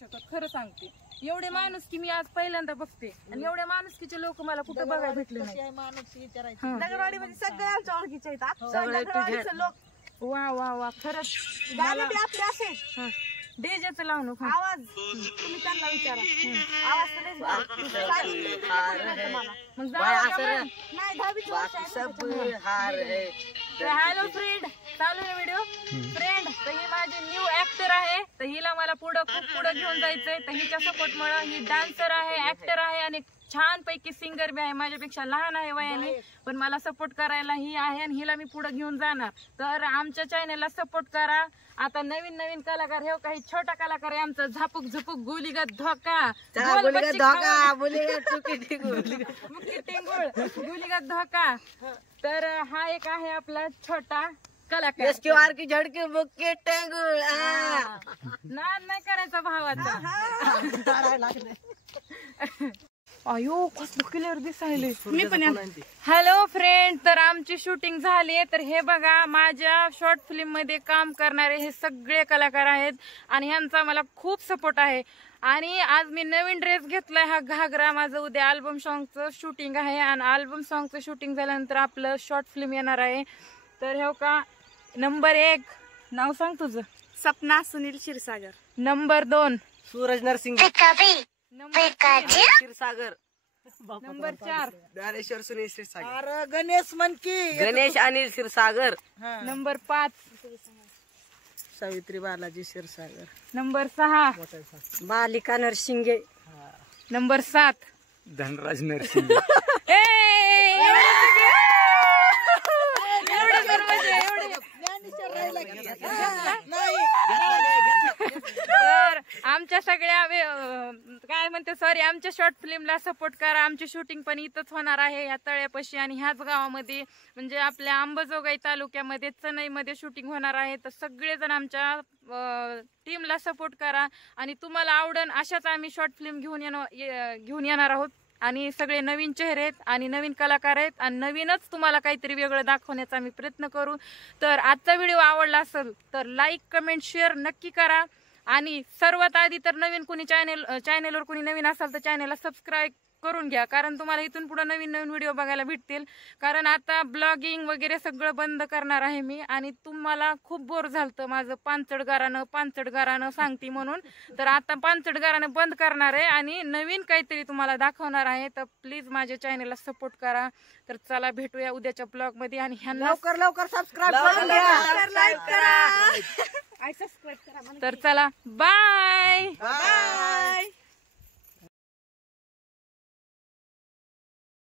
खरं सांगते, एवढे माणूस की मी आज पहिल्यांदा बघते आणि एवढ्या माणुसकीचे लोक मला कुठं बघायला भेटले नाही. नगरवाडीमध्ये सगळे आमच्या ओळखीचे आहेत लोक. वा वा वा, खरंच गाणे बी आपले असे डीजेचं लावून आवाज तुम्ही त्यांना विचारा. आवाज तर लयच भारी. मग जाऊ का मग? नाही 10-20 वर्ष आहे. हॅलो फ्रेंड, चालू आहे व्हिडिओ. फ्रेंड तर ही माझी न्यू ऍक्टर आहे, तर हिला मला खूप पुढे घेऊन जायचंय. तर हिच्या सपोर्ट मुळे ही डान्सर आहे, ऍक्टर आहे आणि छान पैकी सिंगर बी आहे. माझ्यापेक्षा लहान आहे वयाने, पण मला सपोर्ट करायला ही आहे आणि हिला मी पुढे घेऊन जाणार. तर आमच्या चॅनलला सपोर्ट करा. आता नवीन नवीन कलाकार हे काही छोटा कलाकार आहे आमचा, झापूक झुपूक गुलीगत धोका गुलीगत धोका. तर हा एक आहे आपला छोटा कलाकार की झडके बुके टेंगुळ. नाद नाही करायचा भावाचा. अयो कसलं क्लिअर दिसायले. मी पण हॅलो फ्रेंड, तर आमची शूटिंग झाली. तर हे बघा, माझ्या शॉर्ट फिल्म मध्ये काम करणारे हे सगळे कलाकार आहेत आणि ह्यांचा मला खूप सपोर्ट आहे. आणि आज मी नवीन ड्रेस घेतलाय, हा घागरा. माझं उद्या अल्बम सॉन्गचं शूटिंग आहे आणि अल्बम सॉन्गचं शूटिंग झाल्यानंतर आपलं शॉर्ट फिल्म येणार आहे. तर हे का, नंबर 1 नाव सांग तुझं. Sapna Sunil Kshirsagar. Number 2 Suraj Narsing. Number 3 Kshirsagar. Number 4 Dnyaneshwar Sunil Kshirsagar. अरे गणेश मनकी. गणेश अनिल क्षीरसागर. नंबर 5 सावित्री बालाजी क्षीरसागर. नंबर 6 बालिका नरसिंगे. नंबर 7 धनराज नरसिंग. तर आमच्या सगळ्या काय म्हणते सॉरी आमच्या शॉर्ट फिल्मला सपोर्ट करा. आमची शूटिंग पण इथंच होणार आहे, ह्या तळ्यापाशी आणि ह्याच गावामध्ये, म्हणजे आपल्या अंबाजोगाई तालुक्यामध्ये चनईमध्ये शूटिंग होणार आहे. तर सगळेजण आमच्या टीमला सपोर्ट करा आणि तुम्हाला आवडन अशाच आम्ही शॉर्ट फिल्म घेऊन येणार आहोत. आणि सगळे नवीन चेहरे आहेत आणि नवीन कलाकार आहेत आणि नवीनच तुम्हाला काहीतरी वेगळं दाखवण्याचा आम्ही प्रयत्न करू. तर आजचा व्हिडिओ आवडला असेल तर लाईक कमेंट शेअर नक्की करा. आणि सर्वात आधी तर नवीन कोणी चॅनलवर कोणी नवीन असाल तर चॅनलला सबस्क्राईब करून घ्या, कारण तुम्हाला इथून पुढे नवीन नवीन व्हिडिओ बघायला भेटतील. कारण आता ब्लॉगिंग वगैरे सगळं बंद करणार आहे मी आणि तुम्हाला खूप बोर झालतं माझं पानचट गारानं सांगते म्हणून. तर आता पानचट गारानं बंद करणार आहे आणि नवीन काहीतरी तुम्हाला दाखवणार आहे. तर प्लीज माझ्या चॅनलला सपोर्ट करा. तर चला भेटूया उद्याच्या ब्लॉग मध्ये आणि ह्यांना लवकर सबस्क्राईब करा, लाईक करा. तर चला बाय.